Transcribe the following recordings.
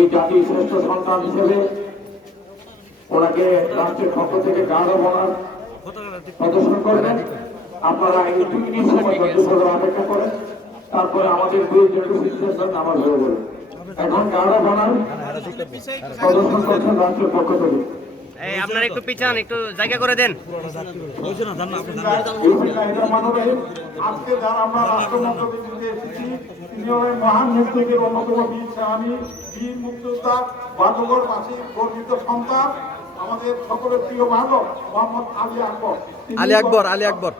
এই জাতির শ্রেষ্ঠ সন্তান হিসেবে ওনাকে রাষ্ট্রের পক্ষ থেকে গাঢ় বলার প্রদর্শন করবেন। আপনারা এই দুই সময় অপেক্ষা করেন। তারপরে আমাদের দুই জন্য সিদ্ধান্ত আমার হয়ে বলে এখন গাঢ় বলার প্রদর্শন করছেন রাষ্ট্রের পক্ষ থেকে। এই আপনারা একটু পিছান একটু জায়গা করে দেন। আজকে যারা আমরা রাষ্ট্রমন্ত্র দিতে এসেছি তিনি হলেন মহান মুক্তিযুদ্ধের অন্যতম বীর সেনানী বীর মুক্তিযোদ্ধা বাদগর বাসীর গর্বিত সন্তান আমাদের সকলের প্রিয় মোহাম্মদ আলী আকবর আলী আকবর। আলী আকবর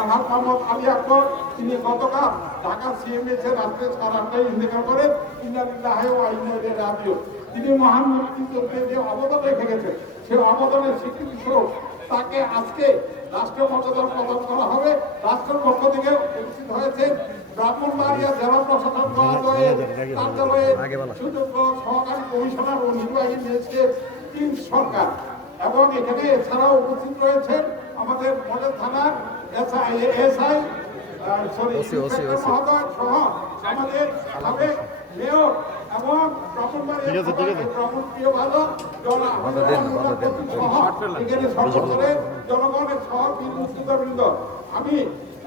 আলহাজ মোহাম্মদ আলী আকবর। তিনি গতকাল ঢাকা সিএমএস এর রাত্রে আটটায় ইন্তেকাল করেন ইন্দিল্লাহ ও আইনের রাবিও তিনি মহান মুক্তিযুদ্ধে যে অবদান রেখে গেছেন সে অবদানের স্বীকৃতি স্বরূপ তাকে আজকে রাষ্ট্রীয় মর্যাদা প্রদান করা হবে। রাষ্ট্রের পক্ষ থেকে উপস্থিত হয়েছে ব্রাহ্মণবাড়িয়া জেলা প্রশাসন কার্যালয়ে কার্যালয়ে সুযোগ্য সহকারী কমিশনার ও নির্বাহী তিন সরকার। এবং এখানে এছাড়াও উপস্থিত রয়েছেন আমাদের মডেল থানার এসআই এসআই সরি সহ আমাদের সাবেক মেয়র এবং। সহ এখানে সর্বস্তরের জনগণের সহ বীর আমি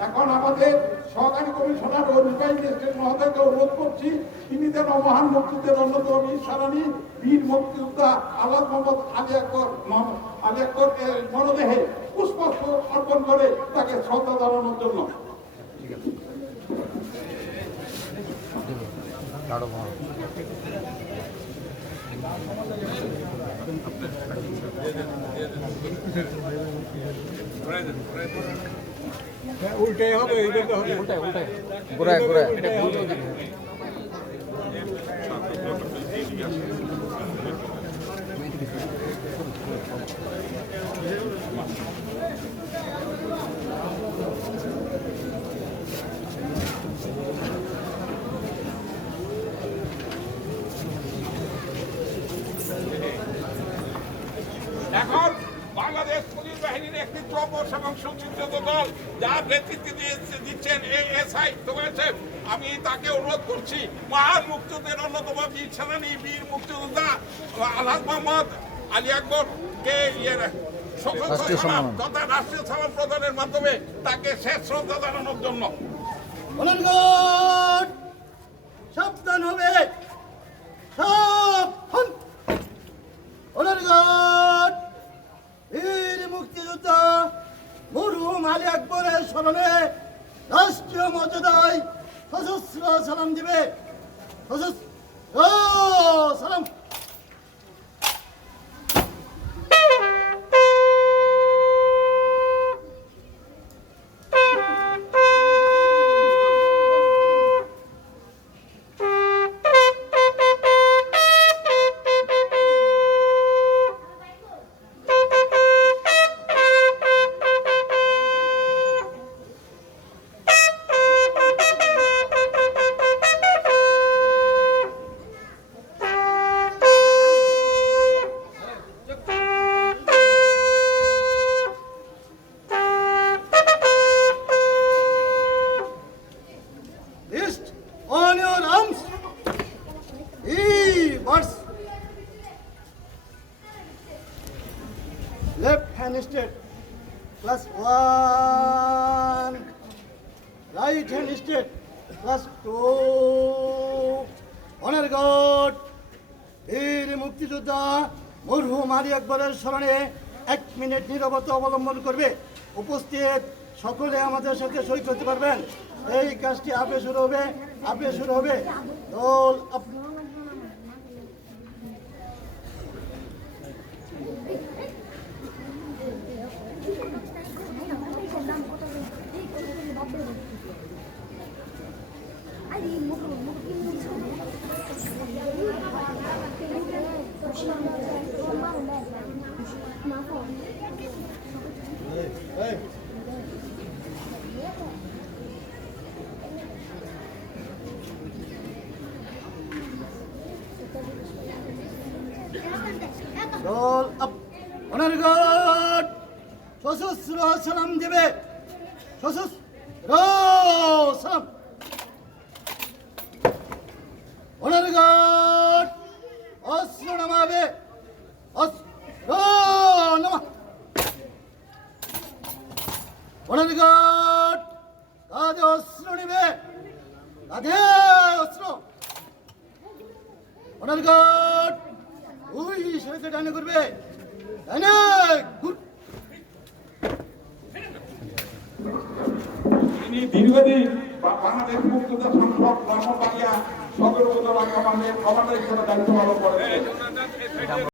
এখন আমাদের সহকারী কমিশনার ও নির্বাহী ম্যাজিস্ট্রেট মহোদয়কে অনুরোধ করছি তিনি যেন মহান মুক্তিযুদ্ধের অন্যতম বীর সারানি বীর মুক্তিযোদ্ধা আল্লাহ মোহাম্মদ আলী মোহাম্মদ আলী আকবরকে মরদেহে পুষ্পাস্ত্র অর্পণ করে তাকে শ্রদ্ধা জানানোর জন্য। ঘুরায় ঘুরায়। এখন বাংলাদেশ পুলিশ বাহিনীর এবং সুচিন্তিত দল যার নেতৃত্ব দিচ্ছেন এই এসআই সাহেব আমি তাকে অনুরোধ করছি মহান মুক্তিযুদ্ধের অন্যতম বীর সেনানী বীর মুক্তিযোদ্ধা আলহাজ মোহাম্মদ আলী ইয়ের রাষ্ট্রীয় সালাম সম্মান। তথা রাষ্ট্রীয় সালাম প্রদানের মাধ্যমে তাকে শেষ শ্রদ্ধা জানানোর জন্য সাবধান হবে সশস্ত্র সালাম দিবে সশস্ত্র সালাম List Left hand straight. Plus one. Right hand straight. Plus two. Honor God. বীর মুক্তিযোদ্ধা মরহুম আলী আকবরের স্মরণে এক মিনিট নীরবতা অবলম্বন করবে উপস্থিত সকলে আমাদের সাথে সই করতে পারবেন এই কাজটি আপে শুরু হবে আপে শুরু হবে দল দল আপ। অনারগট সশস্ত্র সালাম দেবে। সশস্ত্র সালাম। অনারগট অস্ত্র নামাবে। অস্ত্র নামা। অনারগট কাঁধে অস্ত্র নেবে। কাঁধে অস্ত্র। অনারগট ওই সাথে ডানে করবে ডানে তিনি দীর্ঘদিন বাংলাদেশ মুক্তিযোদ্ধা সংসদ ব্রাহ্মণবাড়িয়া সদর উপজেলা কমান্ডের কমান্ডার হিসেবে দায়িত্ব পালন করেছেন।